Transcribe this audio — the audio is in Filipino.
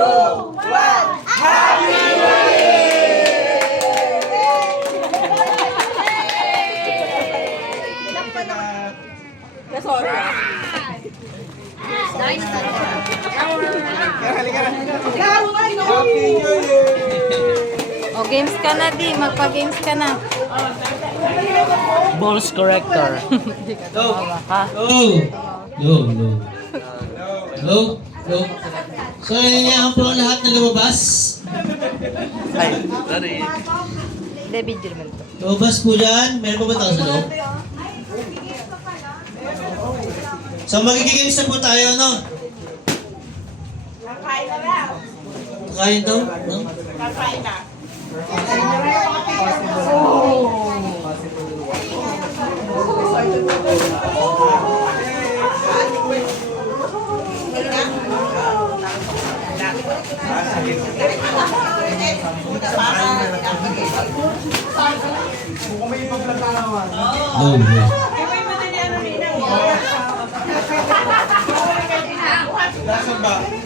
1. Happy O, games ka na, di. Magpa-games ka na. Balls corrector. Ha? Low. So, nangyayaan po ang lahat na lumabas. Ay, sorry. Hindi, video naman to. Lumabas po dyan. Meron pa ba tao sa loob? So, magiging na po tayo, no? Kakain daw? No? Nasaan ba?